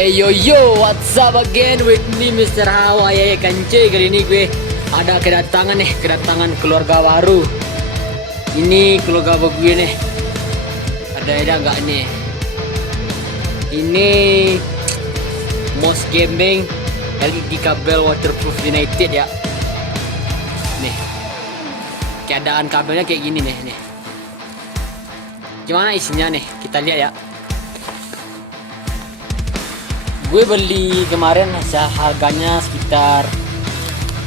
Hey yo, what's up again with me Mr. Hawaii Kancuy. Kali ini gue ada kedatangan keluarga baru. Ini keluarga gue nih. Ada nggak nih? Ini Most Gaming LED kabel waterproof United ya. Nih, keadaan kabelnya kayak gini nih. Gimana isinya nih? Kita lihat ya. Gue beli kemarin harganya sekitar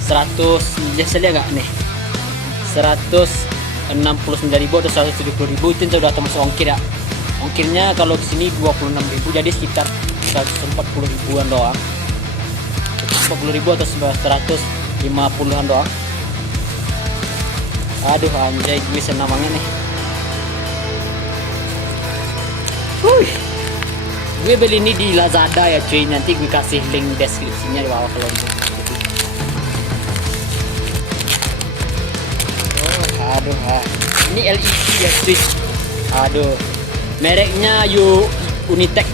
100, bisa lihat nggak nih, 169.000 atau 170.000, itu udah termasuk ongkir ya. Ongkirnya kalau kesini 26.000, jadi sekitar 140 ribuan doang, 140 ribu atau 150-an doang. Aduh anjay, gue senang banget nih. Gue beli ini di Lazada ya cuy, nanti gue kasih link deskripsinya di bawah kalau untuk gitu. Aduh, ini LED ya cuy. Aduh, mereknya Unitech,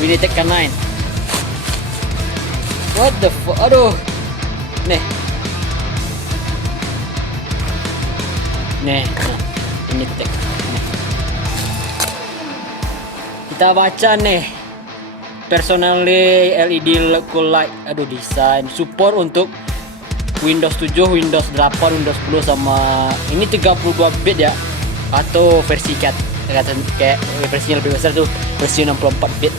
Unitech K9. What the fuck, aduh, nih, Unitech. Kita baca nih, personally LED cool light, desain support untuk Windows 7, Windows 8, Windows 10 sama ini 32 bit ya, atau versi kayak versinya lebih besar tuh, versi 64 bit.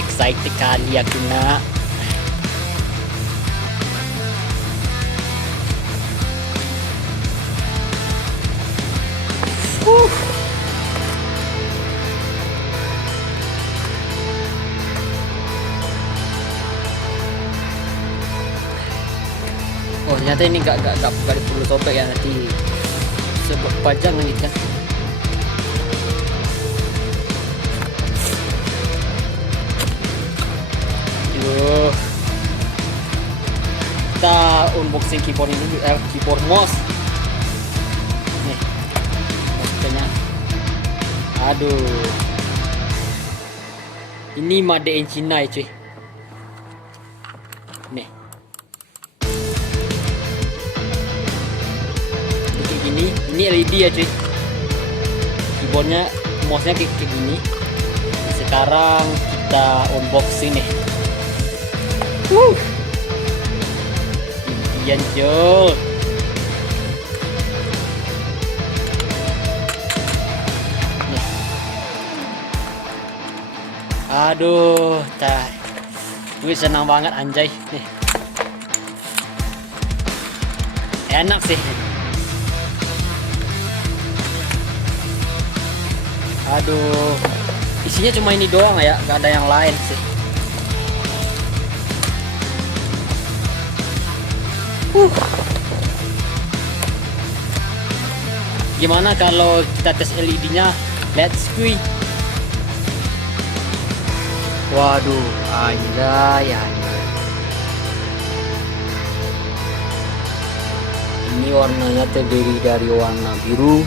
Excited kali aku nak. Oh ternyata ini gak perlu sobek ya, nanti sebab pajang nanti kan. Yuh, kita unboxing keyboard ini, keyboard mouse nih, mouse-nya. Aduh, ini made in China ya cuy. Nih, ini LED ya cuy. Keyboardnya, mouse-nya kayak gini. Sekarang kita unboxing nih. Impian cuy. Nih. Aduh, gue senang banget anjay nih. Enak sih. Aduh, isinya cuma ini doang ya, gak ada yang lain sih. Gimana kalau kita tes LED-nya? Let's go. Waduh, anjay. Ini warnanya terdiri dari warna biru,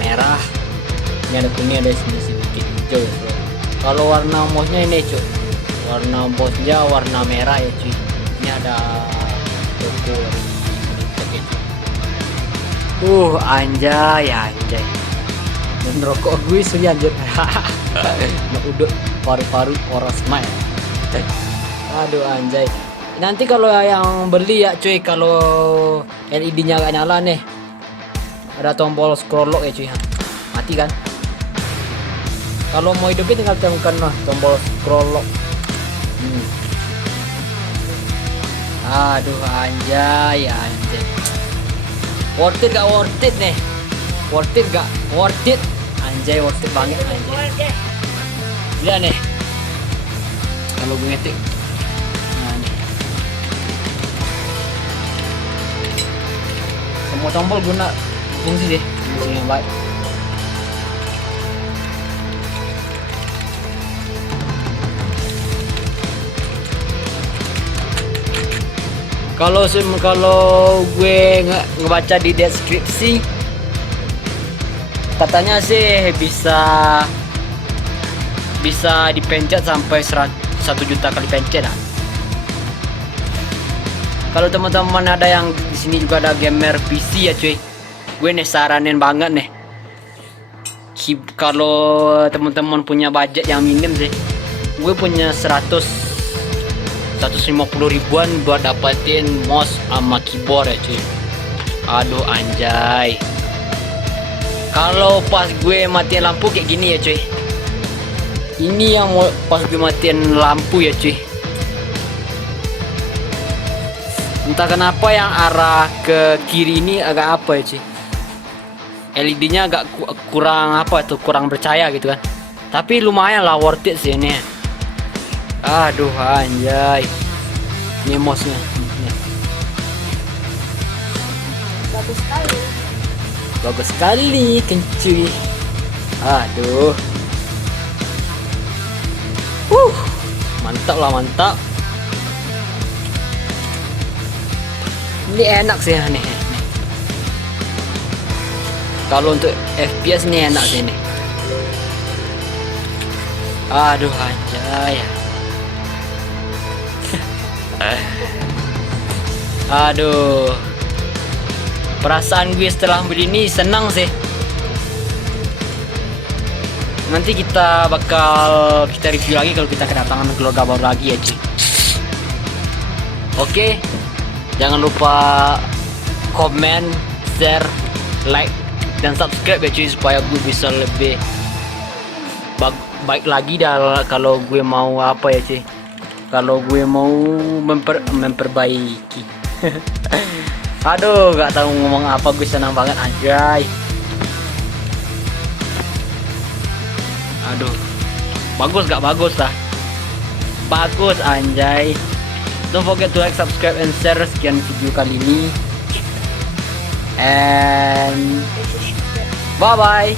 merah. Ini ada kuning, ada sedikit hijau ya bro. Kalau warna mouse-nya ini cuy, warna mouse-nya warna merah ya cuy. Ini ada logo anjay. Dan rokok gue sih anjir. Nah, udah paru-paru orang smile. Aduh anjay. Nanti kalau yang beli ya cuy, kalau LED-nya gak nyala nih, ada tombol scroll lock ya cuy. Mati kan? Kalau mau hidupin tinggal temukan tombol scroll lock. Aduh anjay. Worth it gak worth it nih? Worth it gak? Worth it. Anjay, worth it banget anjay. Lihat nih, kalau gue ngetik. Nah nih, semua tombol guna fungsi deh, fungsi yang baik. Kalau gue ngebaca di deskripsi, katanya sih bisa dipencet sampai 1 juta kali pencet lah. Kalau teman-teman ada yang di sini juga ada gamer PC ya cuy, gue nih saranin banget nih. Kalau teman-teman punya budget yang minim sih, gue punya 150 ribuan buat dapetin mouse sama keyboard ya cuy. Aduh anjay. Kalau pas gue matiin lampu kayak gini ya cuy. Ini yang mau pas gue matiin lampu ya cuy. Entah kenapa yang arah ke kiri ini agak apa ya cuy. LED-nya agak kurang apa tuh, kurang percaya gitu kan. Tapi lumayan lah, worth it sih ini. Aduh anjay. Ini mouse-nya. Bagus sekali. Bagus sekali kencuy. Aduh. Mantap lah, mantap. Ini enak sih nih. Kalau untuk FPS nih enak sih nih. Aduh anjay. Aduh. Perasaan gue setelah beli ini senang sih. Nanti kita review lagi kalau kita kedatangan keluarga baru lagi ya cuy. Oke. Jangan lupa komen, share, like, dan subscribe ya cuy, supaya gue bisa lebih baik lagi kalau gue mau apa ya cuy. Kalau gue mau memperbaiki. Aduh, gak tahu ngomong apa, gue senang banget anjay. Aduh, bagus gak bagus lah? Bagus anjay. Don't forget to like, subscribe, and share. Sekian video kali ini. And bye bye.